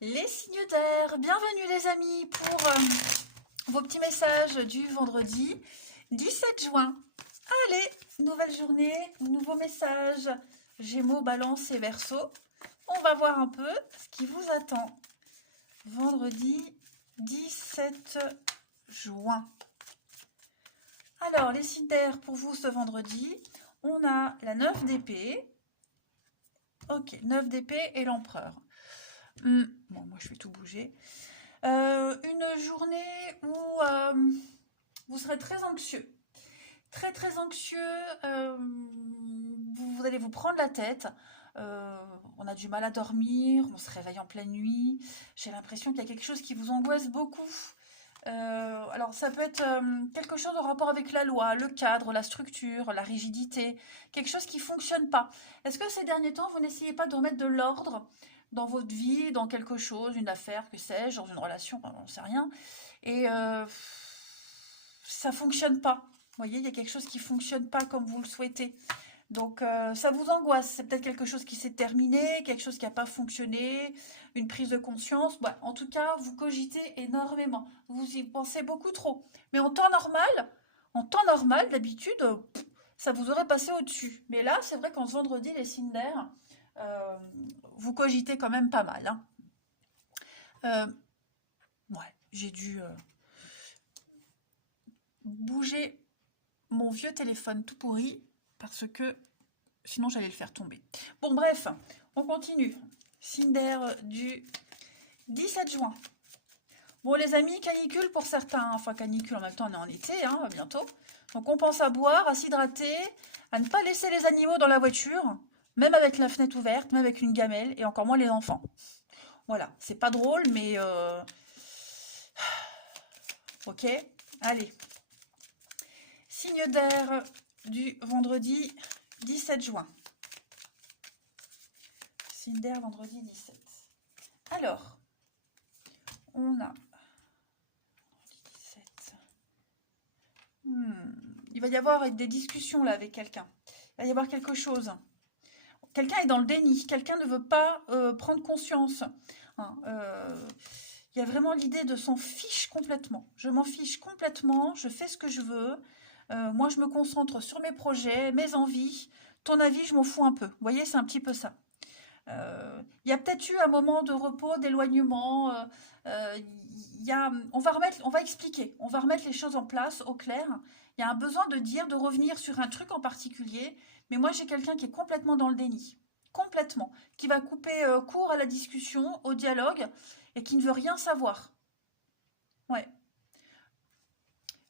Les signes d'air, bienvenue les amis pour vos petits messages du vendredi 17 juin. Allez, nouvelle journée, nouveau message, Gémeaux, Balance et Verseau. On va voir un peu ce qui vous attend. Vendredi 17 juin. Alors, les signes d'air pour vous ce vendredi, on a la 9 d'épée. Ok, 9 d'épée et l'empereur. Bon, moi je vais tout bouger. Une journée où vous serez très anxieux. Très anxieux. Vous allez vous prendre la tête. On a du mal à dormir. On se réveille en pleine nuit. J'ai l'impression qu'il y a quelque chose qui vous angoisse beaucoup. Alors ça peut être quelque chose en rapport avec la loi, le cadre, la structure, la rigidité, quelque chose qui ne fonctionne pas. Est-ce que ces derniers temps, vous n'essayez pas de remettre de l'ordre dans votre vie, dans quelque chose, une affaire, que sais-je, dans une relation, on ne sait rien, et ça ne fonctionne pas. Vous voyez, il y a quelque chose qui ne fonctionne pas comme vous le souhaitez. Donc ça vous angoisse, c'est peut-être quelque chose qui s'est terminé, quelque chose qui n'a pas fonctionné, une prise de conscience. Bah, en tout cas, vous cogitez énormément, vous y pensez beaucoup trop. Mais en temps normal, d'habitude, ça vous aurait passé au-dessus. Mais là, c'est vrai qu'en ce vendredi, les signes d'air, euh, vous cogitez quand même pas mal. Hein. Ouais, j'ai dû bouger mon vieux téléphone tout pourri parce que sinon j'allais le faire tomber. Bon bref, on continue. Signe d'air du 17 juin. Bon les amis, canicule pour certains, enfin canicule en même temps on est en été, hein, bientôt. Donc on pense à boire, à s'hydrater, à ne pas laisser les animaux dans la voiture, même avec la fenêtre ouverte, même avec une gamelle, et encore moins les enfants. Voilà, c'est pas drôle, mais ok, allez. Signe d'air du vendredi 17 juin. Signe d'air vendredi 17. Alors, on a 17. Il va y avoir des discussions là avec quelqu'un. Il va y avoir quelque chose. Quelqu'un est dans le déni. Quelqu'un ne veut pas prendre conscience. Hein, il y a vraiment l'idée de s'en fiche complètement. Je m'en fiche complètement. Je fais ce que je veux. Moi, je me concentre sur mes projets, mes envies. Ton avis, je m'en fous un peu. Vous voyez, c'est un petit peu ça. Il y a peut-être eu un moment de repos, d'éloignement. On va expliquer, on va remettre les choses en place, au clair. Il y a un besoin de dire, de revenir sur un truc en particulier. Mais moi, j'ai quelqu'un qui est complètement dans le déni. Complètement. Qui va couper court à la discussion, au dialogue, et qui ne veut rien savoir. Ouais.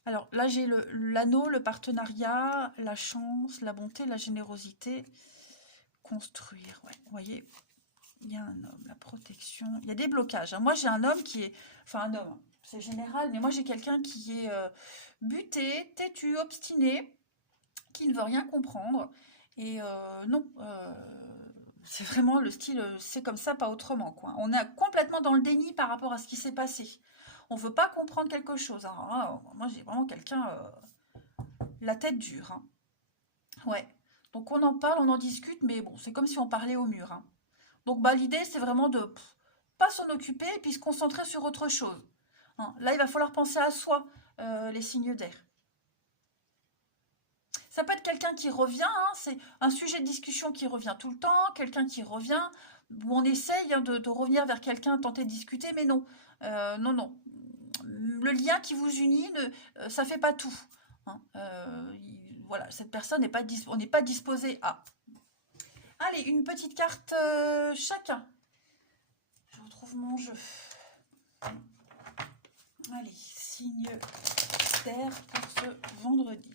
Alors là, j'ai l'anneau, le partenariat, la chance, la bonté, la générosité. Construire, ouais. Vous voyez, il y a un homme, la protection. Il y a des blocages. Hein. Moi, j'ai un homme qui est... Enfin, un homme, c'est général, mais moi, j'ai quelqu'un qui est buté, têtu, obstiné, qui ne veut rien comprendre. Et non, c'est vraiment le style, c'est comme ça, pas autrement. Quoi. On est complètement dans le déni par rapport à ce qui s'est passé. On ne veut pas comprendre quelque chose. Alors là, moi, j'ai vraiment quelqu'un, la tête dure. Hein. Ouais. Donc, on en parle, on en discute, mais bon, c'est comme si on parlait au mur. Hein. Donc bah, l'idée, c'est vraiment de pas s'en occuper et puis se concentrer sur autre chose. Hein. Là, il va falloir penser à soi, les signes d'air. Ça peut être quelqu'un qui revient, hein, c'est un sujet de discussion qui revient tout le temps, quelqu'un qui revient, où on essaye hein, de revenir vers quelqu'un, tenter de discuter, mais non. Non. Le lien qui vous unit, ça fait pas tout. Hein. Voilà, cette personne n'est pas, on n'est pas disposé à. Allez, une petite carte chacun. Je retrouve mon jeu. Allez, signe d'air pour ce vendredi.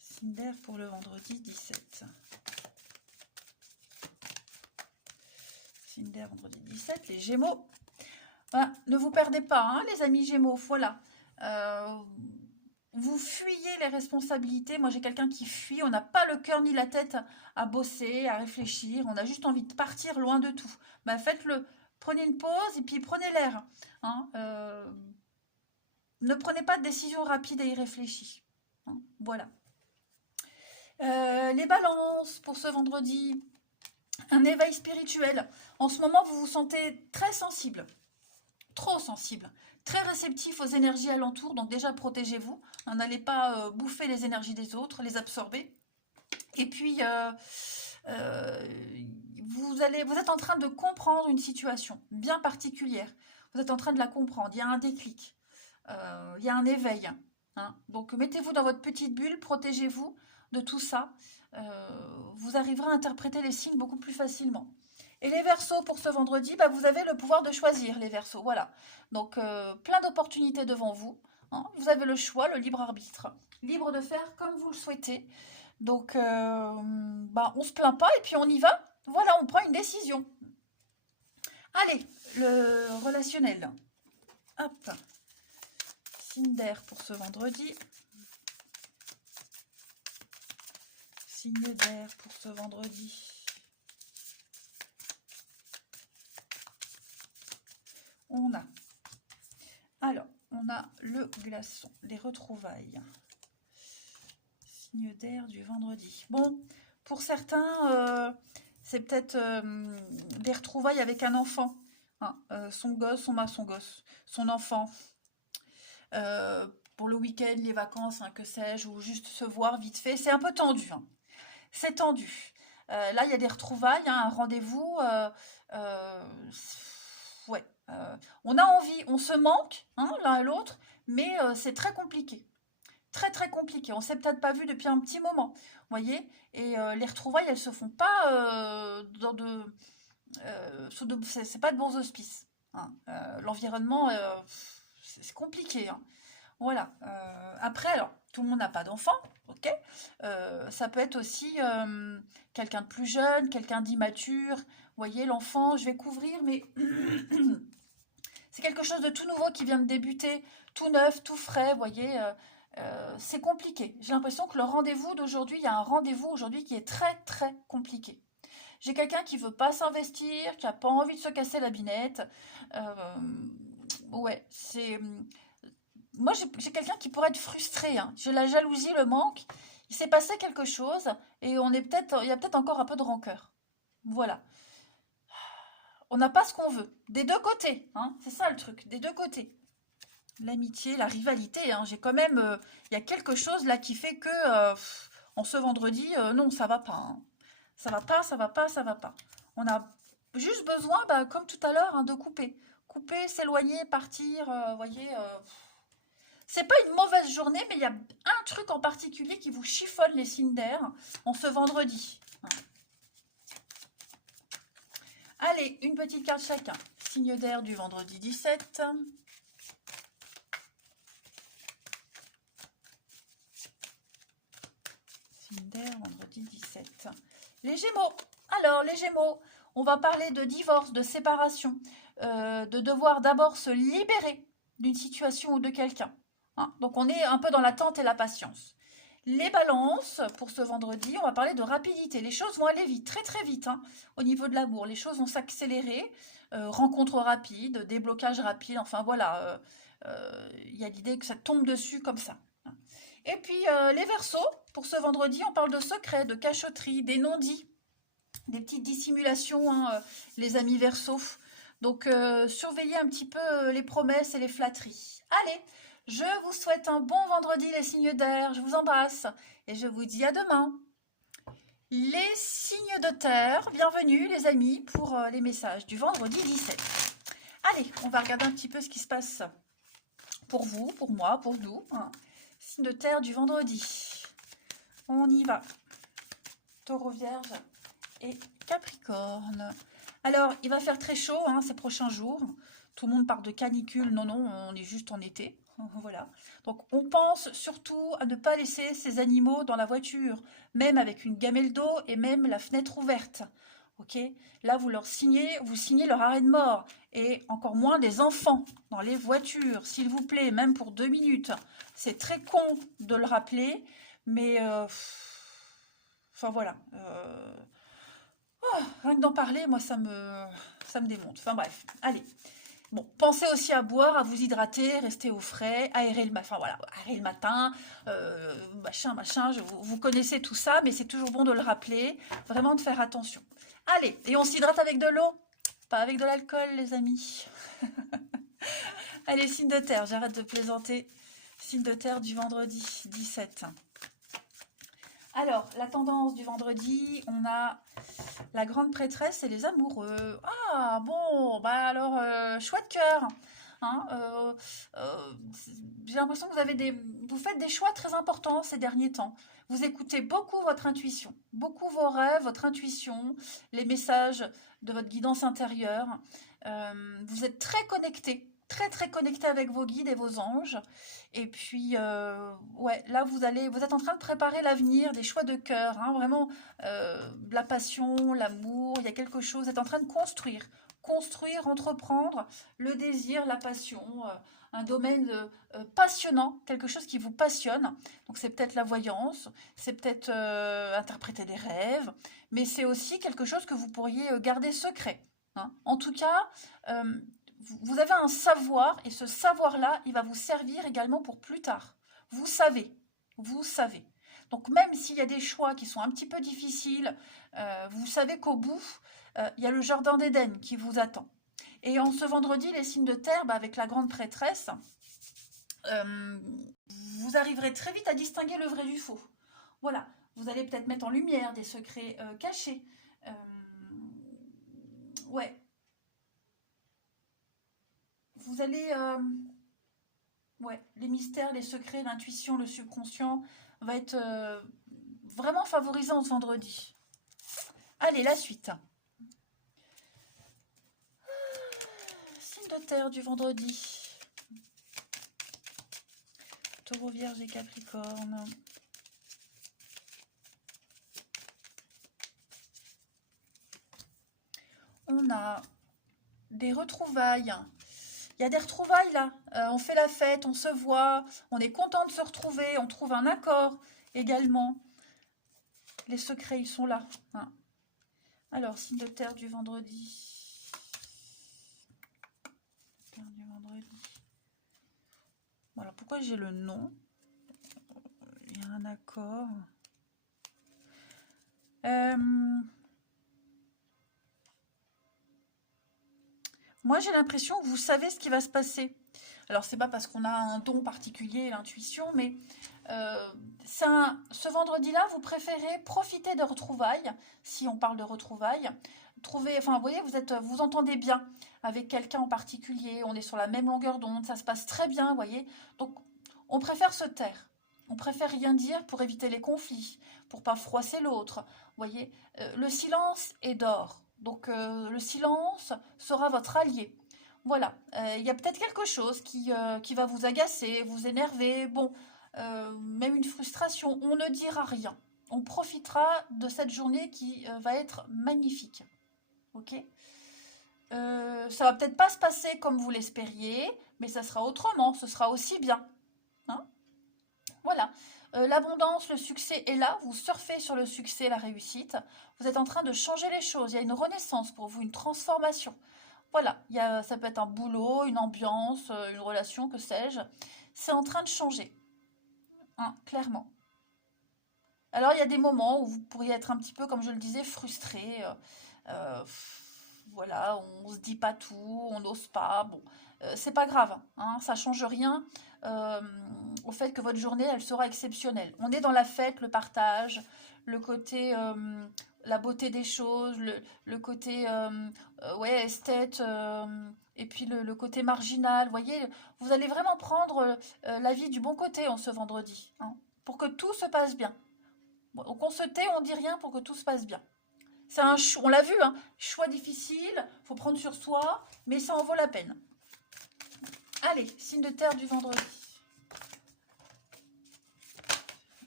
Signe d'air pour le vendredi 17. Signe d'air vendredi 17, les Gémeaux. Voilà, ne vous perdez pas, hein, les amis Gémeaux. Voilà. Vous fuyez les responsabilités. Moi, j'ai quelqu'un qui fuit. On n'a pas le cœur ni la tête à bosser, à réfléchir. On a juste envie de partir loin de tout. Bah, faites-le. Prenez une pause et puis prenez l'air. Hein, ne prenez pas de décision rapide et irréfléchie. Hein, voilà. Les balances pour ce vendredi. un éveil spirituel. En ce moment, vous vous sentez très sensible, trop sensible, très réceptif aux énergies alentours, donc déjà protégez-vous, n'allez pas bouffer les énergies des autres, les absorber. Et puis, vous êtes en train de comprendre une situation bien particulière, vous êtes en train de la comprendre, il y a un déclic, il y a un éveil. Hein. Donc mettez-vous dans votre petite bulle, protégez-vous de tout ça, vous arriverez à interpréter les signes beaucoup plus facilement. Et les Verseaux, pour ce vendredi, bah, vous avez le pouvoir de choisir les Verseaux, voilà. Donc, plein d'opportunités devant vous. Hein. Vous avez le choix, le libre arbitre. Libre de faire comme vous le souhaitez. Donc, bah, on se plaint pas et puis on y va. Voilà, on prend une décision. Allez, le relationnel. Hop. Signe d'air pour ce vendredi. Signe d'air pour ce vendredi. On a le glaçon, les retrouvailles. Signe d'air du vendredi. Bon, pour certains, c'est peut-être des retrouvailles avec un enfant. Hein, son gosse, son enfant. Pour le week-end, les vacances, hein, que sais-je, ou juste se voir vite fait. C'est un peu tendu. Hein. C'est tendu. Là, il y a des retrouvailles, hein, un rendez-vous. Ouais. On a envie, on se manque, hein, l'un et l'autre, mais c'est très compliqué. Très très compliqué. On s'est peut-être pas vu depuis un petit moment, vous voyez. Et les retrouvailles, elles se font pas c'est pas de bons auspices. Hein. L'environnement, c'est compliqué. Hein. Voilà. Après, alors, tout le monde n'a pas d'enfant, ok. Ça peut être aussi quelqu'un de plus jeune, quelqu'un d'immature. Vous voyez, l'enfant, je vais couvrir, mais c'est quelque chose de tout nouveau qui vient de débuter, tout neuf, tout frais, vous voyez. C'est compliqué. J'ai l'impression que le rendez-vous d'aujourd'hui, il y a un rendez-vous aujourd'hui qui est très très compliqué. J'ai quelqu'un qui veut pas s'investir, qui a pas envie de se casser la binette. Ouais, c'est... Moi, j'ai quelqu'un qui pourrait être frustré. Hein. J'ai la jalousie, le manque. Il s'est passé quelque chose et il y a peut-être encore un peu de rancœur. Voilà. On n'a pas ce qu'on veut. Des deux côtés. Hein. C'est ça le truc. Des deux côtés. L'amitié, la rivalité. Hein. J'ai quand même... il y a quelque chose là qui fait que... en ce vendredi, non, ça va pas. Hein. Ça va pas, ça va pas, ça va pas. On a juste besoin, bah, comme tout à l'heure, hein, de couper. Couper, s'éloigner, partir, vous voyez... C'est pas une mauvaise journée, mais il y a un truc en particulier qui vous chiffonne les signes d'air en ce vendredi. Allez, une petite carte chacun. Signe d'air du vendredi 17. Signe d'air, vendredi 17. Les Gémeaux. Alors, les Gémeaux, on va parler de divorce, de séparation, de devoir d'abord se libérer d'une situation ou de quelqu'un. Hein. Donc, on est un peu dans l'attente et la patience. Les balances, pour ce vendredi, on va parler de rapidité. Les choses vont aller vite, très très vite, hein, au niveau de l'amour. Les choses vont s'accélérer. Rencontres rapides, déblocage rapide, enfin voilà. Il y a l'idée que ça tombe dessus comme ça. Hein. Et puis les Verseaux, pour ce vendredi, on parle de secrets, de cachotterie, des non-dits, des petites dissimulations, hein, les amis Verseaux. Donc surveillez un petit peu les promesses et les flatteries. Allez, je vous souhaite un bon vendredi les signes d'air, je vous embrasse et je vous dis à demain. Les signes de terre, bienvenue les amis pour les messages du vendredi 17. Allez, on va regarder un petit peu ce qui se passe pour vous, pour moi, pour nous. Hein. Signe de terre du vendredi. On y va. Taureau, Vierge et Capricorne. Alors, il va faire très chaud hein, ces prochains jours. Tout le monde parle de canicule. Non, non, on est juste en été. Voilà. Donc, on pense surtout à ne pas laisser ces animaux dans la voiture, même avec une gamelle d'eau et même la fenêtre ouverte. Ok. Là, vous signez leur arrêt de mort. Et encore moins des enfants dans les voitures, s'il vous plaît, même pour 2 minutes. C'est très con de le rappeler, mais... enfin, voilà. Oh, rien que d'en parler, moi, ça me démonte. Enfin, bref. Allez. Bon, pensez aussi à boire, à vous hydrater, rester au frais, aérer le matin, enfin voilà, aérer le matin, machin, vous connaissez tout ça, mais c'est toujours bon de le rappeler, vraiment de faire attention. Allez, et on s'hydrate avec de l'eau, pas avec de l'alcool, les amis. Allez, signe de terre, j'arrête de plaisanter. Signe de terre du vendredi 17. Alors, la tendance du vendredi, on a la grande prêtresse et les amoureux. Ah, bon, bah alors, chouette cœur. Hein, j'ai l'impression que vous faites des choix très importants ces derniers temps. Vous écoutez beaucoup votre intuition, beaucoup vos rêves, votre intuition, les messages de votre guidance intérieure. Vous êtes très connecté, très très connecté avec vos guides et vos anges. Et puis, ouais, là vous êtes en train de préparer l'avenir, des choix de cœur, hein, vraiment la passion, l'amour. Il y a quelque chose. Vous êtes en train de construire, entreprendre, le désir, la passion, un domaine passionnant, quelque chose qui vous passionne. Donc c'est peut-être la voyance, c'est peut-être interpréter des rêves, mais c'est aussi quelque chose que vous pourriez garder secret. Hein. En tout cas, vous avez un savoir, et ce savoir-là, il va vous servir également pour plus tard. Vous savez, vous savez. Donc même s'il y a des choix qui sont un petit peu difficiles, vous savez qu'au bout, il y a le jardin d'Éden qui vous attend. Et en ce vendredi, les signes de terre, avec la grande prêtresse, vous arriverez très vite à distinguer le vrai du faux. Voilà, vous allez peut-être mettre en lumière des secrets cachés. Ouais. Vous allez... ouais, les mystères, les secrets, l'intuition, le subconscient va être vraiment favorisant ce vendredi. Allez, la suite. Signe de terre du vendredi. Taureau, Vierge et Capricorne. On a des retrouvailles. Il y a des retrouvailles là. On fait la fête, on se voit, on est content de se retrouver, on trouve un accord également. Les secrets, ils sont là. Hein. Alors, signe de terre du vendredi. Terre du vendredi. Voilà, pourquoi j'ai le nom? Il y a un accord. Moi, j'ai l'impression que vous savez ce qui va se passer. Alors, c'est pas parce qu'on a un don particulier, l'intuition, mais ce vendredi-là, vous préférez profiter de retrouvailles, si on parle de retrouvailles. Enfin, vous voyez, vous entendez bien avec quelqu'un en particulier, on est sur la même longueur d'onde, ça se passe très bien, vous voyez. Donc, on préfère se taire. On préfère rien dire pour éviter les conflits, pour pas froisser l'autre. Vous voyez, le silence est d'or. Donc le silence sera votre allié. Voilà, il y a peut-être quelque chose qui va vous agacer, vous énerver, bon, même une frustration. On ne dira rien. On profitera de cette journée qui va être magnifique. Ok, ça va peut-être pas se passer comme vous l'espériez, mais ça sera autrement, ce sera aussi bien. Hein. Voilà. L'abondance, le succès est là, vous surfez sur le succès, la réussite, vous êtes en train de changer les choses, il y a une renaissance pour vous, une transformation. Voilà, ça peut être un boulot, une ambiance, une relation, que sais-je, c'est en train de changer, hein, clairement. Alors il y a des moments où vous pourriez être un petit peu, comme je le disais, frustré, euh, voilà, on se dit pas tout, on n'ose pas, bon, c'est pas grave, hein, ça change rien au fait que votre journée, elle sera exceptionnelle. On est dans la fête, le partage, le côté, la beauté des choses, le côté, ouais, esthète, et puis le côté marginal, vous voyez, vous allez vraiment prendre la vie du bon côté en ce vendredi, hein, pour que tout se passe bien. Bon, donc on se tait, on dit rien pour que tout se passe bien. C'est un choix, on l'a vu, hein, choix difficile, faut prendre sur soi, mais ça en vaut la peine. Allez, signe de terre du vendredi.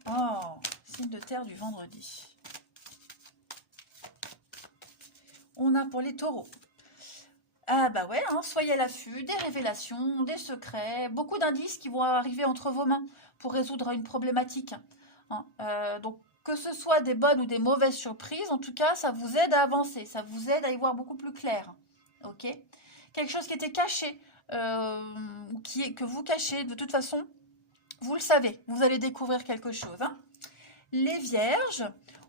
Oh, signe de terre du vendredi. On a pour les taureaux. Ah bah ouais, hein, soyez à l'affût, des révélations, des secrets, beaucoup d'indices qui vont arriver entre vos mains pour résoudre une problématique. Hein. Donc que ce soit des bonnes ou des mauvaises surprises, en tout cas, ça vous aide à avancer, ça vous aide à y voir beaucoup plus clair. Ok. Quelque chose qui était caché, que vous cachez, de toute façon, vous le savez, vous allez découvrir quelque chose. Hein. Les vierges,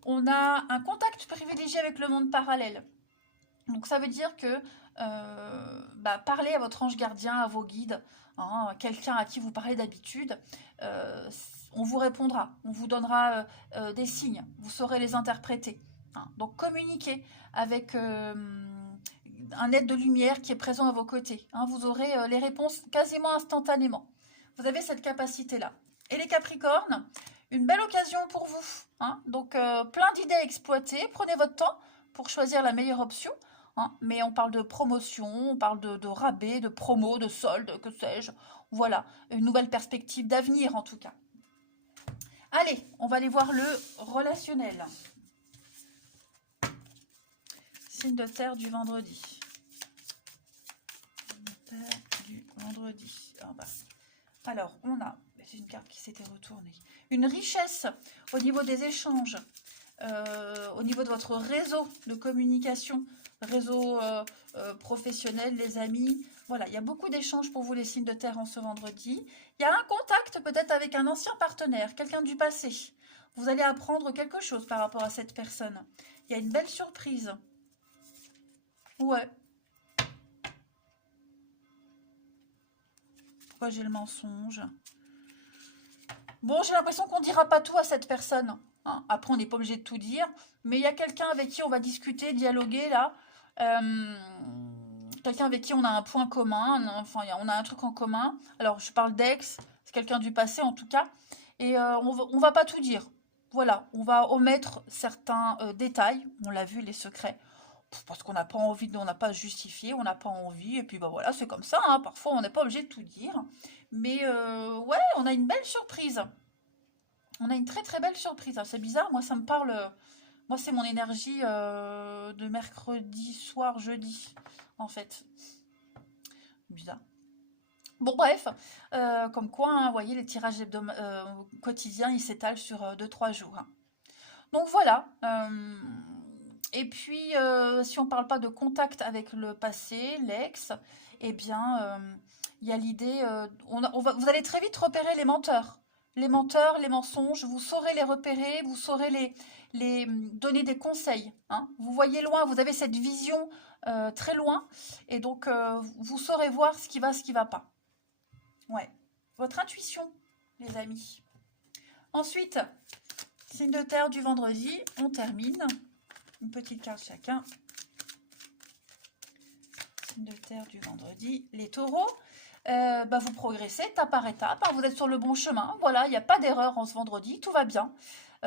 On a un contact privilégié avec le monde parallèle. Donc ça veut dire que parlez à votre ange gardien, à vos guides, hein, quelqu'un à qui vous parlez d'habitude, on vous répondra, on vous donnera des signes, vous saurez les interpréter. Hein. Donc communiquez avec un être de lumière qui est présent à vos côtés. Hein. Vous aurez les réponses quasiment instantanément. Vous avez cette capacité-là. Et les Capricornes, une belle occasion pour vous. Hein. Donc plein d'idées à exploiter, prenez votre temps pour choisir la meilleure option. Hein, mais on parle de promotion, on parle de rabais, de promo, de solde, que sais-je. Voilà, une nouvelle perspective d'avenir en tout cas. Allez, on va aller voir le relationnel. Signe de terre du vendredi. Signe de terre du vendredi. Alors, on a, c'est une carte qui s'était retournée, une richesse au niveau des échanges, au niveau de votre réseau de communication, réseau professionnel, les amis. Voilà, il y a beaucoup d'échanges pour vous les signes de terre en ce vendredi. Il y a un contact peut-être avec un ancien partenaire, quelqu'un du passé. Vous allez apprendre quelque chose par rapport à cette personne. Il y a une belle surprise. Ouais. Pourquoi j'ai le mensonge? Bon, j'ai l'impression qu'on ne dira pas tout à cette personne. Hein. Après, on n'est pas obligé de tout dire. Mais il y a quelqu'un avec qui on va discuter, dialoguer là. Quelqu'un avec qui on a un point commun, enfin on a un truc en commun. Alors je parle d'ex, c'est quelqu'un du passé en tout cas, et on va pas tout dire. Voilà, on va omettre certains détails, on l'a vu, les secrets, parce qu'on n'a pas envie, on n'a pas justifié, on n'a pas envie, et puis bah voilà, c'est comme ça, hein, parfois on n'est pas obligé de tout dire. Mais ouais, on a une belle surprise. On a une très très belle surprise. C'est bizarre, moi ça me parle. Moi, c'est mon énergie de mercredi soir, jeudi, en fait. Bizarre. Bon, bref, comme quoi, hein, vous voyez, les tirages quotidiens, ils s'étalent sur 2-3 jours. Hein. Donc voilà. Et puis, si on ne parle pas de contact avec le passé, l'ex, eh bien, il y a l'idée... vous allez très vite repérer les menteurs. Les menteurs, les mensonges, vous saurez les repérer, vous saurez les donner des conseils. Hein. Vous voyez loin, vous avez cette vision très loin, et donc vous saurez voir ce qui va pas. Ouais, votre intuition, les amis. Ensuite, signe de terre du vendredi, on termine. Une petite carte chacun. Signe de terre du vendredi, les taureaux. Vous progressez étape par étape, hein, vous êtes sur le bon chemin, voilà, il n'y a pas d'erreur en ce vendredi, tout va bien,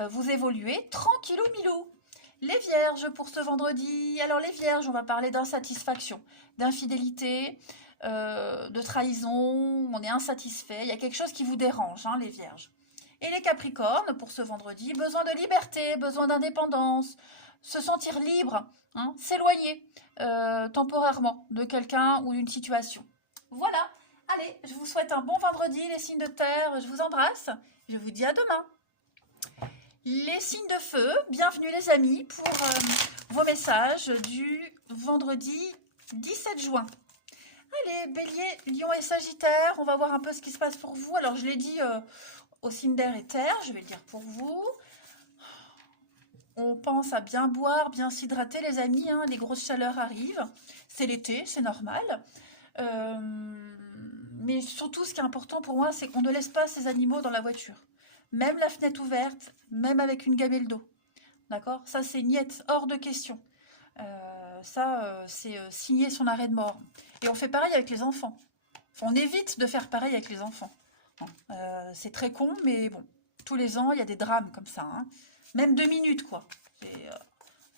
vous évoluez tranquillou milou. Les vierges pour ce vendredi, alors les vierges, on va parler d'insatisfaction, d'infidélité, de trahison, on est insatisfait, il y a quelque chose qui vous dérange, hein, les vierges. Et les capricornes pour ce vendredi, besoin de liberté, besoin d'indépendance, se sentir libre, hein, s'éloigner temporairement de quelqu'un ou d'une situation. Voilà. Allez, je vous souhaite un bon vendredi, les signes de terre, je vous embrasse, je vous dis à demain. Les signes de feu, bienvenue les amis pour vos messages du vendredi 17 juin. Allez, bélier, lion et sagittaire, on va voir un peu ce qui se passe pour vous. Alors je l'ai dit aux signes d'air et terre, je vais le dire pour vous. On pense à bien boire, bien s'hydrater les amis, hein, les grosses chaleurs arrivent. C'est l'été, c'est normal. Mais surtout, ce qui est important pour moi, c'est qu'on ne laisse pas ces animaux dans la voiture. Même la fenêtre ouverte, même avec une gamelle d'eau. D'accord? Ça, c'est niette, hors de question. C'est signer son arrêt de mort. Et on fait pareil avec les enfants. Enfin, on évite de faire pareil avec les enfants. C'est très con, mais bon. Tous les ans, il y a des drames comme ça. Hein. Même 2 minutes, quoi. C'est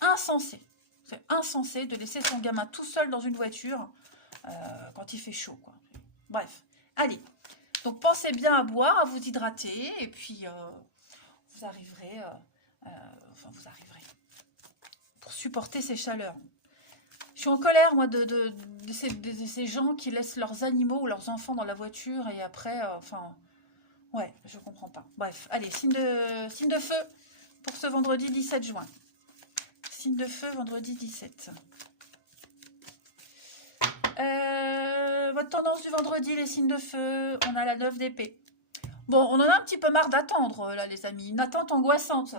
insensé. C'est insensé de laisser son gamin tout seul dans une voiture quand il fait chaud, quoi. Bref, allez. Donc, pensez bien à boire, à vous hydrater, et puis vous arriverez, pour supporter ces chaleurs. Je suis en colère, moi, de ces gens qui laissent leurs animaux ou leurs enfants dans la voiture, et après, ouais, je comprends pas. Bref, allez, signe de feu pour ce vendredi 17 juin. Signe de feu, vendredi 17. Votre tendance du vendredi, les signes de feu, on a la 9 d'épée. Bon, on en a un petit peu marre d'attendre, là, les amis. Une attente angoissante,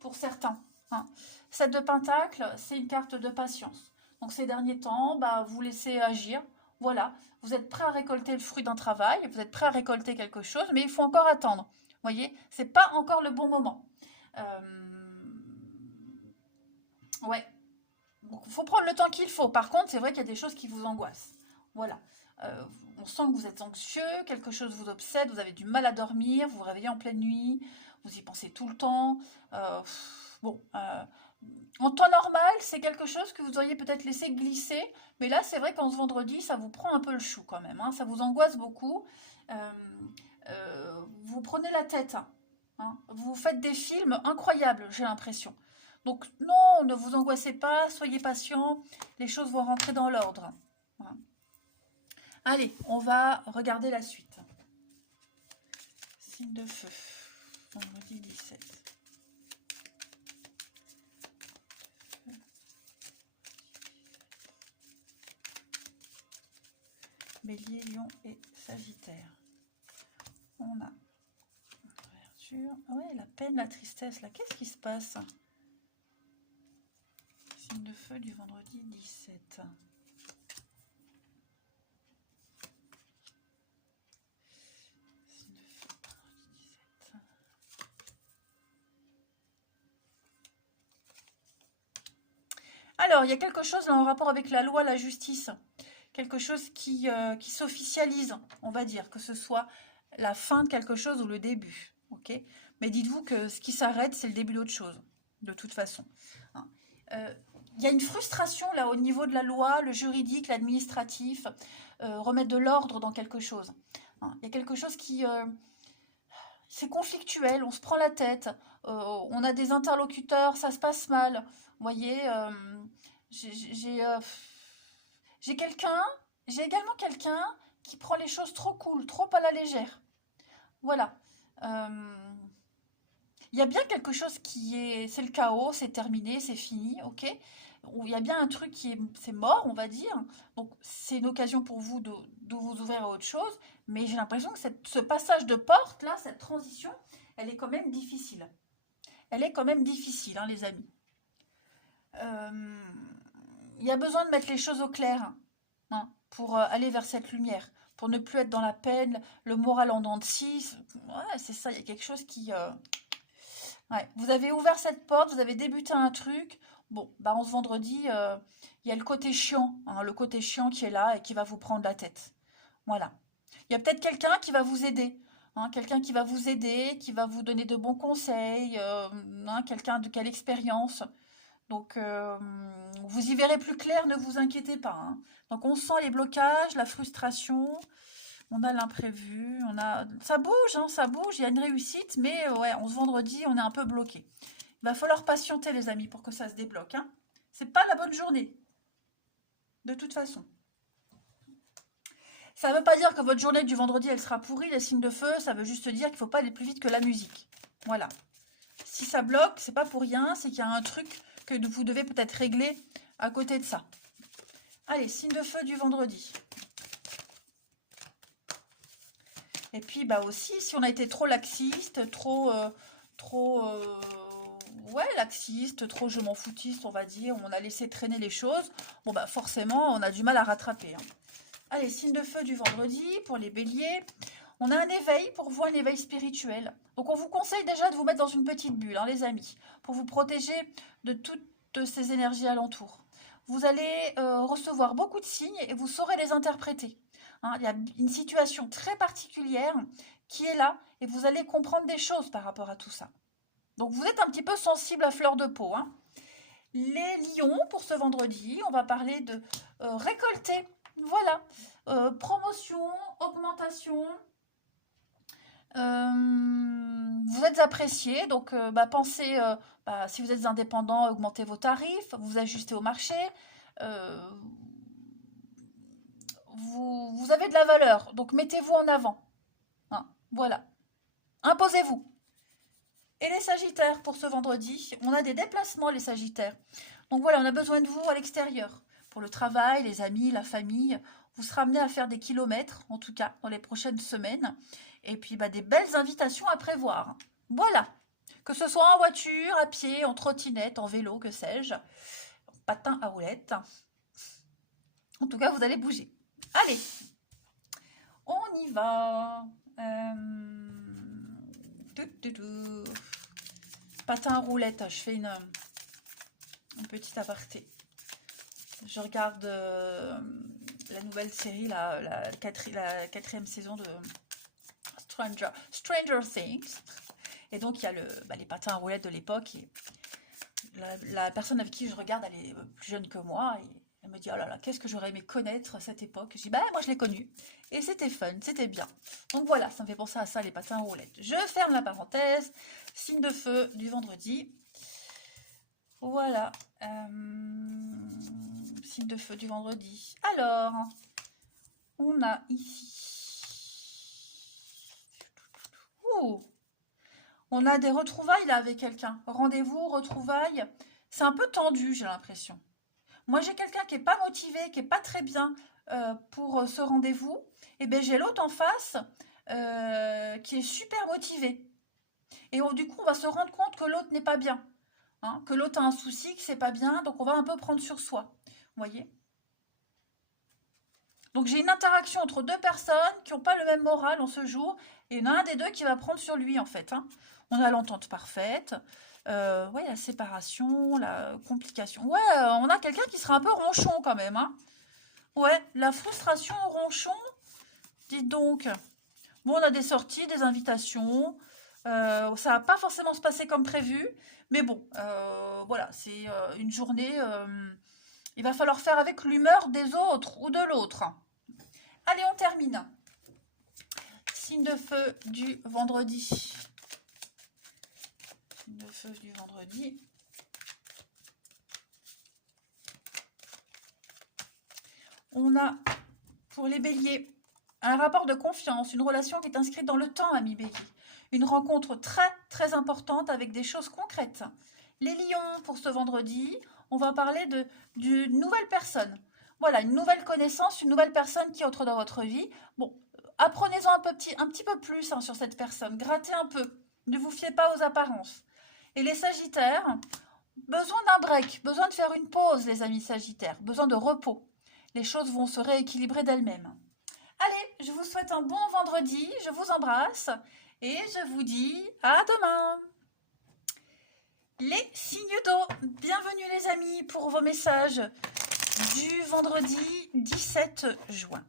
pour certains. Hein. 7 de Pentacle, c'est une carte de patience. Donc ces derniers temps, bah, vous laissez agir. Voilà, vous êtes prêt à récolter le fruit d'un travail, vous êtes prêt à récolter quelque chose, mais il faut encore attendre. Vous voyez, c'est pas encore le bon moment. Ouais, donc il faut prendre le temps qu'il faut. Par contre, c'est vrai qu'il y a des choses qui vous angoissent. Voilà. Euh, on sent que vous êtes anxieux, quelque chose vous obsède, vous avez du mal à dormir, vous vous réveillez en pleine nuit, vous y pensez tout le temps. Bon, en temps normal, c'est quelque chose que vous auriez peut-être laissé glisser, mais là, c'est vrai qu'en ce vendredi, ça vous prend un peu le chou quand même, hein, ça vous angoisse beaucoup. Euh, vous prenez la tête, hein, vous faites des films incroyables, j'ai l'impression. Donc non, ne vous angoissez pas, soyez patient, les choses vont rentrer dans l'ordre. Hein. Allez, on va regarder la suite. Signe de feu, vendredi 17. Bélier, Lion et Sagittaire. On a l'ouverture. Ouais, la peine, la tristesse, là. Qu'est-ce qui se passe? Signe de feu du vendredi 17. Signe de feu, vendredi 17. Alors, il y a quelque chose là en rapport avec la loi, la justice. Quelque chose qui s'officialise, on va dire, que ce soit la fin de quelque chose ou le début. Ok, mais dites-vous que ce qui s'arrête, c'est le début d'autre chose, de toute façon. Hein. Il y a une frustration là au niveau de la loi, le juridique, l'administratif, remettre de l'ordre dans quelque chose. Hein. Il y a quelque chose qui... c'est conflictuel, on se prend la tête, on a des interlocuteurs, ça se passe mal. Vous voyez, j'ai quelqu'un, j'ai également quelqu'un qui prend les choses trop cool, trop à la légère. Voilà. Il y a bien quelque chose qui est... C'est le chaos, c'est terminé, c'est fini, ok. Il y a bien un truc qui est... C'est mort, on va dire. Donc, c'est une occasion pour vous de vous ouvrir à autre chose. Mais j'ai l'impression que ce passage de porte, là, cette transition, elle est quand même difficile. Elle est quand même difficile, hein, les amis. Il y a besoin de mettre les choses au clair, hein, pour aller vers cette lumière. Pour ne plus être dans la peine, le moral en dents de scie. Ouais, c'est ça, il y a quelque chose qui... Ouais, vous avez ouvert cette porte, vous avez débuté un truc. Bon, bah on ce vendredi, il y a le côté chiant, hein, le côté chiant qui est là et qui va vous prendre la tête. Voilà. Il y a peut-être quelqu'un qui va vous aider, hein, quelqu'un qui va vous aider, qui va vous donner de bons conseils, hein, quelqu'un de quelle expérience. Donc, vous y verrez plus clair, ne vous inquiétez pas. Hein. Donc, on sent les blocages, la frustration, on a l'imprévu, ça bouge, hein, ça bouge, il y a une réussite, mais ouais, on se vendredi, on est un peu bloqué. Il va falloir patienter, les amis, pour que ça se débloque. Hein. C'est pas la bonne journée, de toute façon. Ça ne veut pas dire que votre journée du vendredi, elle sera pourrie, les signes de feu, ça veut juste dire qu'il ne faut pas aller plus vite que la musique. Voilà. Si ça bloque, c'est pas pour rien, c'est qu'il y a un truc que vous devez peut-être régler à côté de ça. Allez, signe de feu du vendredi. Et puis, bah aussi, si on a été trop laxiste, ouais, laxiste, trop je m'en foutiste, on va dire, on a laissé traîner les choses, bon, bah forcément, on a du mal à rattraper. Hein. Allez, signe de feu du vendredi, pour les béliers. On a un éveil, pour vous, un éveil spirituel. Donc, on vous conseille déjà de vous mettre dans une petite bulle, hein, les amis, pour vous protéger de toutes ces énergies alentour. Vous allez recevoir beaucoup de signes et vous saurez les interpréter. Hein, il y a une situation très particulière qui est là et vous allez comprendre des choses par rapport à tout ça. Donc, vous êtes un petit peu sensible à fleur de peau. Hein. Les lions, pour ce vendredi, on va parler de récolter. Voilà. Promotion, augmentation. Vous êtes apprécié, donc pensez, si vous êtes indépendant, augmentez vos tarifs, vous ajustez au marché. Vous avez de la valeur, donc mettez-vous en avant. Hein, voilà. Imposez-vous. Et les Sagittaires, pour ce vendredi, on a des déplacements, les Sagittaires. Donc voilà, on a besoin de vous à l'extérieur. Pour le travail, les amis, la famille. Vous serez amené à faire des kilomètres, en tout cas, dans les prochaines semaines. Et puis, des belles invitations à prévoir. Voilà. Que ce soit en voiture, à pied, en trottinette, en vélo, que sais-je, en patin à roulettes. En tout cas, vous allez bouger. Allez, on y va. Patin à roulettes, je fais une petite aparté. Je regarde la nouvelle série, la quatrième saison de Stranger Things. Et donc, il y a les patins à roulettes de l'époque. Et la personne avec qui je regarde, elle est plus jeune que moi. Et elle me dit, oh là là, qu'est-ce que j'aurais aimé connaître cette époque. Je dis, bah, moi, je l'ai connue. Et c'était fun, c'était bien. Donc voilà, ça me fait penser à ça, les patins à roulettes. Je ferme la parenthèse. Signe de feu du vendredi. Voilà. Signe de feu du vendredi. Alors, on a ici... Ouh, on a des retrouvailles là avec quelqu'un. Rendez-vous, retrouvailles. C'est un peu tendu, j'ai l'impression. Moi, j'ai quelqu'un qui n'est pas motivé, qui n'est pas très bien pour ce rendez-vous. Et bien, j'ai l'autre en face qui est super motivé. Et du coup, on va se rendre compte que l'autre n'est pas bien. Hein, que l'autre a un souci, que c'est pas bien. Donc, on va un peu prendre sur soi. Vous voyez? Donc, j'ai une interaction entre deux personnes qui n'ont pas le même moral en ce jour. Et il y en a un des deux qui va prendre sur lui, en fait. Hein. On a l'entente parfaite. Ouais, la séparation, la complication. Ouais, on a quelqu'un qui sera un peu ronchon quand même. Hein. Ouais, la frustration ronchon. Dites donc. Bon, on a des sorties, des invitations. Ça va pas forcément se passer comme prévu. Mais bon, voilà, c'est une journée... il va falloir faire avec l'humeur des autres ou de l'autre. Allez, on termine. Signe de feu du vendredi. Signe de feu du vendredi. On a, pour les béliers, un rapport de confiance, une relation qui est inscrite dans le temps, ami bélier. Une rencontre très, très importante avec des choses concrètes. Les lions, pour ce vendredi, on va parler d'une nouvelle personne. Voilà, une nouvelle connaissance, une nouvelle personne qui entre dans votre vie. Bon, apprenez-en un petit peu plus hein, sur cette personne. Grattez un peu. Ne vous fiez pas aux apparences. Et les sagittaires, besoin d'un break, besoin de faire une pause, les amis sagittaires. Besoin de repos. Les choses vont se rééquilibrer d'elles-mêmes. Allez, je vous souhaite un bon vendredi. Je vous embrasse. Et je vous dis à demain. Les signes d'eau, bienvenue les amis pour vos messages du vendredi 17 juin.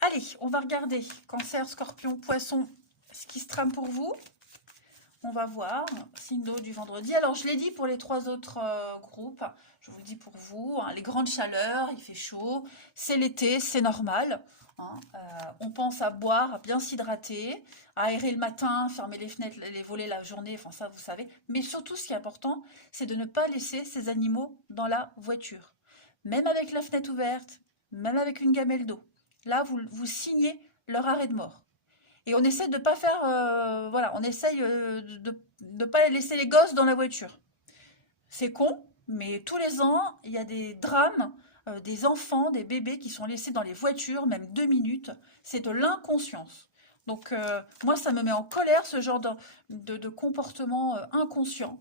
Allez, on va regarder Cancer, Scorpion, Poisson, ce qui se trame pour vous. On va voir, signe d'eau du vendredi. Alors, je l'ai dit pour les trois autres groupes, je vous le dis pour vous, hein, les grandes chaleurs, il fait chaud, c'est l'été, c'est normal. Hein, on pense à boire, à bien s'hydrater, à aérer le matin, fermer les fenêtres, les volets la journée, enfin ça vous savez. Mais surtout, ce qui est important, c'est de ne pas laisser ces animaux dans la voiture. Même avec la fenêtre ouverte, même avec une gamelle d'eau. Là, vous signez leur arrêt de mort. Et on essaie de pas faire, voilà, on essaye de ne pas laisser les gosses dans la voiture. C'est con, mais tous les ans, il y a des drames, des enfants, des bébés qui sont laissés dans les voitures, même 2 minutes. C'est de l'inconscience. Donc, moi, ça me met en colère ce genre de comportement inconscient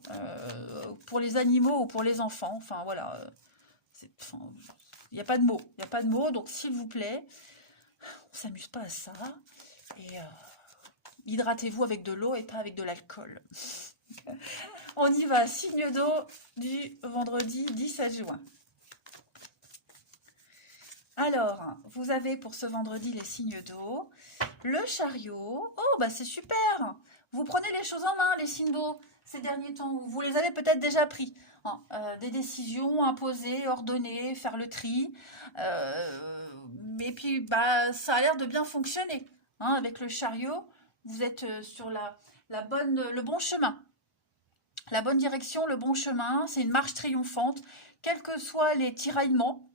pour les animaux ou pour les enfants. Enfin, voilà. Il n'y a pas de mots. Il n'y a pas de mots. Donc, s'il vous plaît, on ne s'amuse pas à ça. Et hydratez-vous avec de l'eau et pas avec de l'alcool. On y va, signe d'eau du vendredi 17 juin. Alors, vous avez pour ce vendredi les signes d'eau. Le chariot. Oh, bah c'est super. Vous prenez les choses en main, les signes d'eau, ces derniers temps. Vous les avez peut-être déjà pris. Hein, des décisions imposées, ordonnées, faire le tri. Et puis, bah, ça a l'air de bien fonctionner. Hein, avec le chariot, vous êtes sur le bon chemin. La bonne direction, le bon chemin. C'est une marche triomphante. Quels que soient les tiraillements,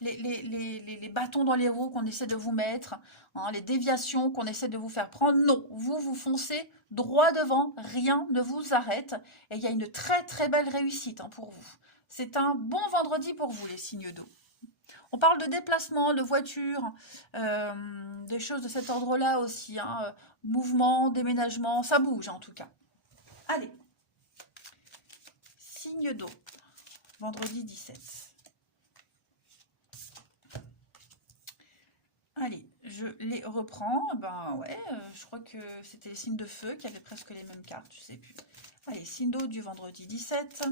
les bâtons dans les roues qu'on essaie de vous mettre, hein, les déviations qu'on essaie de vous faire prendre, non, vous foncez droit devant, rien ne vous arrête, et il y a une très très belle réussite hein, pour vous. C'est un bon vendredi pour vous, les signes d'eau. On parle de déplacement, de voiture, des choses de cet ordre-là aussi, hein, mouvement, déménagement, ça bouge en tout cas. Allez, signe d'eau, vendredi 17. Allez, je les reprends. Ben ouais, je crois que c'était les signes de feu qui avaient presque les mêmes cartes, je sais plus. Allez, signe d'eau du vendredi 17.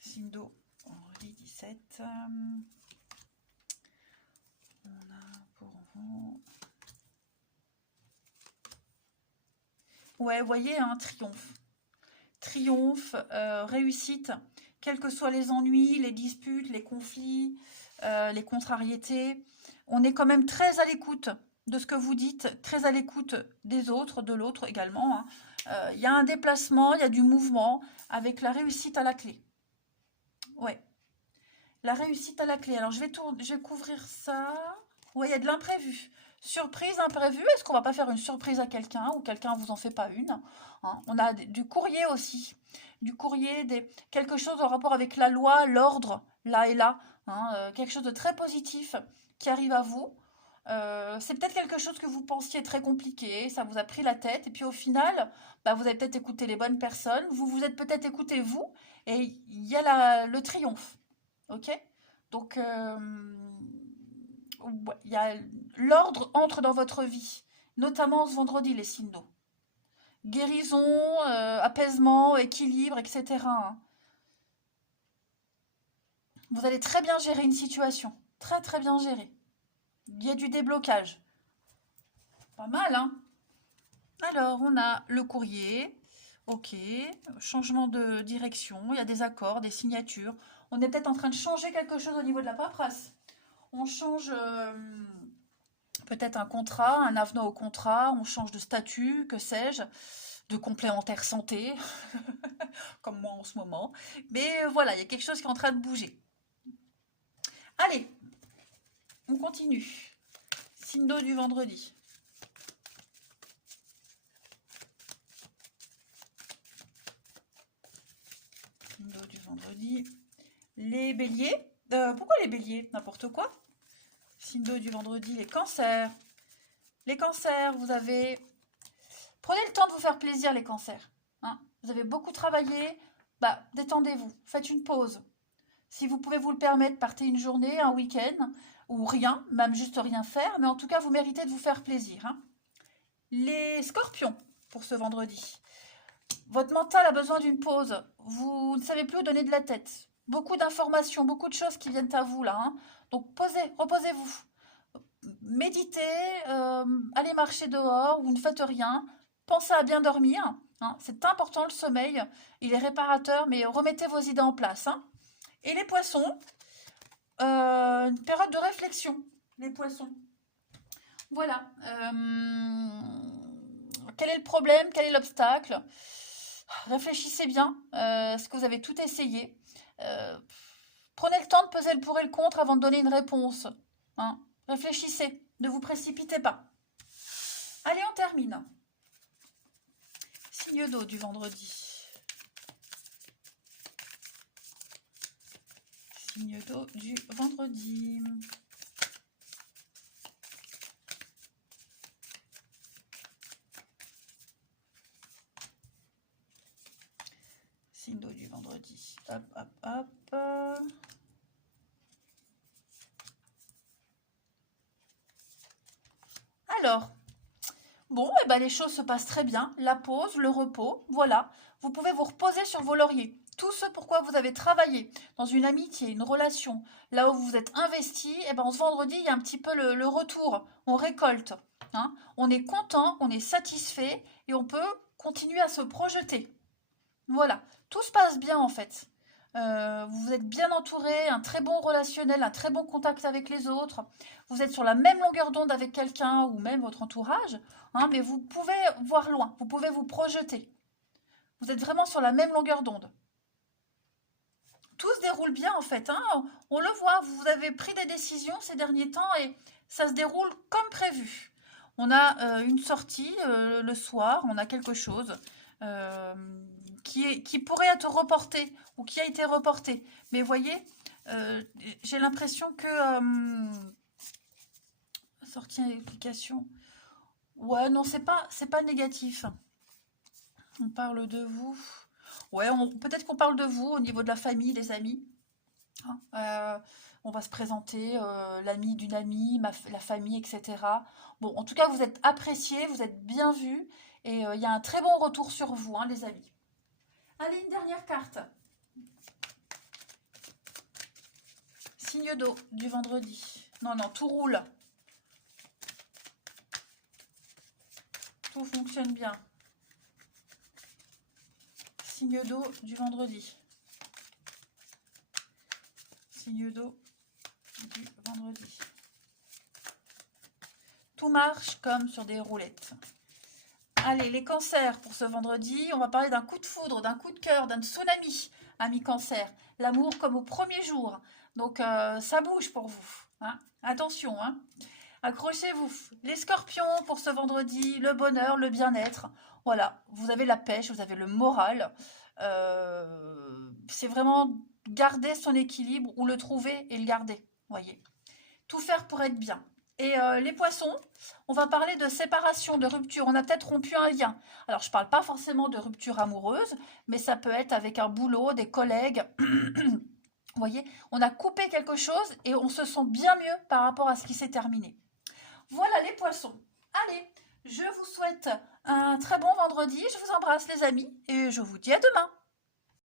Signe d'eau, vendredi 17. On a pour vous... Ouais, vous voyez, un triomphe. Triomphe, réussite, quels que soient les ennuis, les disputes, les conflits, les contrariétés. On est quand même très à l'écoute de ce que vous dites, très à l'écoute des autres, de l'autre également. Hein. Il y a un déplacement, il y a du mouvement, avec la réussite à la clé. Ouais, la réussite à la clé. Alors, je vais couvrir ça. Ouais, il y a de l'imprévu. Surprise, imprévu. Est-ce qu'on va pas faire une surprise à quelqu'un ou quelqu'un vous en fait pas une, hein? On a du courrier aussi. Du courrier, quelque chose en rapport avec la loi, l'ordre, là et là. Hein, quelque chose de très positif qui arrive à vous. C'est peut-être quelque chose que vous pensiez très compliqué, ça vous a pris la tête, et puis au final, bah, vous avez peut-être écouté les bonnes personnes, vous vous êtes peut-être écouté vous, et il y a le triomphe. Ok? Donc, ouais, l'ordre entre dans votre vie, notamment ce vendredi, les signes d'eau. Guérison, apaisement, équilibre, etc. Hein. Vous allez très bien gérer une situation. Très très bien gérer. Il y a du déblocage. Pas mal, hein? Alors, on a le courrier. Ok. Changement de direction. Il y a des accords, des signatures. On est peut-être en train de changer quelque chose au niveau de la paperasse. On change peut-être un contrat, un avenant au contrat. On change de statut, que sais-je, de complémentaire santé, comme moi en ce moment. Mais voilà, il y a quelque chose qui est en train de bouger. Allez, on continue. Signe d'eau du vendredi. Signe d'eau du vendredi. Les béliers. Pourquoi les béliers? N'importe quoi. Signe d'eau du vendredi. Les cancers. Les cancers, vous avez... Prenez le temps de vous faire plaisir, les cancers. Hein, vous avez beaucoup travaillé. Bah, détendez-vous. Faites une pause. Si vous pouvez vous le permettre, partez une journée, un week-end, ou rien, même juste rien faire. Mais en tout cas, vous méritez de vous faire plaisir. Hein. Les scorpions, pour ce vendredi. Votre mental a besoin d'une pause. Vous ne savez plus où donner de la tête. Beaucoup d'informations, beaucoup de choses qui viennent à vous là. Hein. Donc reposez-vous. Méditez, allez marcher dehors, vous ne faites rien. Pensez à bien dormir. Hein. C'est important le sommeil. Il est réparateur, mais remettez vos idées en place. Hein. Et les poissons, une période de réflexion. Les poissons. Voilà. Quel est le problème? Quel est l'obstacle? Réfléchissez bien. Est-ce que vous avez tout essayé? Prenez le temps de peser le pour et le contre avant de donner une réponse. Hein. Réfléchissez. Ne vous précipitez pas. Allez, on termine. Signe d'eau du vendredi. Signe d'eau du vendredi. Signe d'eau du vendredi. Hop, hop, hop. Alors, bon, eh ben, les choses se passent très bien. La pause, le repos, voilà. Vous pouvez vous reposer sur vos lauriers. Tout ce pourquoi vous avez travaillé dans une amitié, une relation, là où vous vous êtes investi, eh ben, ce vendredi, il y a un petit peu le retour. On récolte. Hein. On est content, on est satisfait et on peut continuer à se projeter. Voilà, tout se passe bien en fait. Vous êtes bien entouré, un très bon relationnel, un très bon contact avec les autres. Vous êtes sur la même longueur d'onde avec quelqu'un ou même votre entourage, hein, mais vous pouvez voir loin, vous pouvez vous projeter. Vous êtes vraiment sur la même longueur d'onde. Tout se déroule bien en fait. Hein. On le voit, vous avez pris des décisions ces derniers temps et ça se déroule comme prévu. On a une sortie le soir, on a quelque chose. Qui pourrait être reporté ou qui a été reporté. Mais vous voyez, j'ai l'impression que sortie en application, Ouais, non, c'est pas négatif. On parle de vous. Ouais, peut-être qu'on parle de vous au niveau de la famille, des amis, hein. On va se présenter, l'ami d'une amie, la famille, etc. Bon, en tout cas, vous êtes appréciés, vous êtes bien vus, et il y a un très bon retour sur vous, hein, les amis. Allez, une dernière carte. Signe d'eau du vendredi. Non, non, tout roule. Tout fonctionne bien. Signe d'eau du vendredi. Signe d'eau du vendredi. Tout marche comme sur des roulettes. Allez, les cancers pour ce vendredi. On va parler d'un coup de foudre, d'un coup de cœur, d'un tsunami, amis cancer. L'amour comme au premier jour. Donc, ça bouge pour vous, hein. Attention, hein. Accrochez-vous. Les scorpions pour ce vendredi, le bonheur, le bien-être. Voilà, vous avez la pêche, vous avez le moral. C'est vraiment garder son équilibre ou le trouver et le garder. Voyez. Tout faire pour être bien. Et les poissons, on va parler de séparation, de rupture. On a peut-être rompu un lien. Alors, je ne parle pas forcément de rupture amoureuse, mais ça peut être avec un boulot, des collègues. Vous voyez, on a coupé quelque chose et on se sent bien mieux par rapport à ce qui s'est terminé. Voilà les poissons. Allez, je vous souhaite un très bon vendredi. Je vous embrasse les amis et je vous dis à demain.